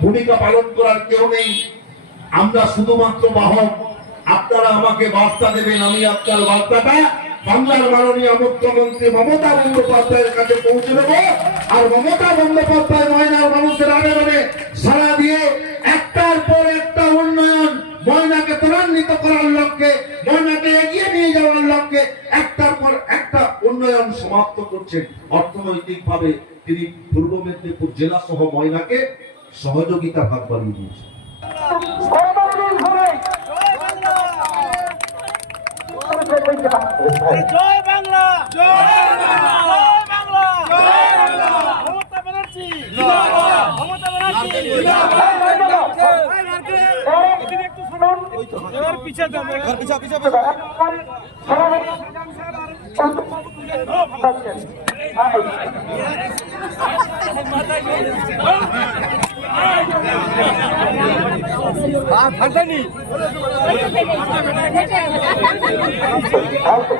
ভূমিকা পালন করার কেউ নেই। আমরা শুধুমাত্র বাহক। আপনারা আমাকে বার্তা দেবেন, আমি আপনার বার্তাটা বাংলার মাননীয় মুখ্যমন্ত্রী মমতা বন্দ্যোপাধ্যায়ের কাছে পৌঁছে দেবো। আর মমতা বন্দ্যোপাধ্যায় ময়নার মানুষের আবেদনে সাড়া দিয়ে একটার পর একটা উন্নয়ন ময়নাকে ত্বরান্বিত করার লক্ষ্যে, ময়নাকে এগিয়ে নিয়ে যাওয়ার লক্ষ্যে একটার পর একটা উন্নয়ন সমাপ্ত করছেন অর্থনৈতিকভাবে। তিনি পূর্ব মেদিনীপুর জেলা সহ ময়নাকে সহযোগিতা ভাগ বাড়িয়ে দিয়েছেন। জয় বাংলা! জয় বাংলা! জয় বাংলা জয় বাংলা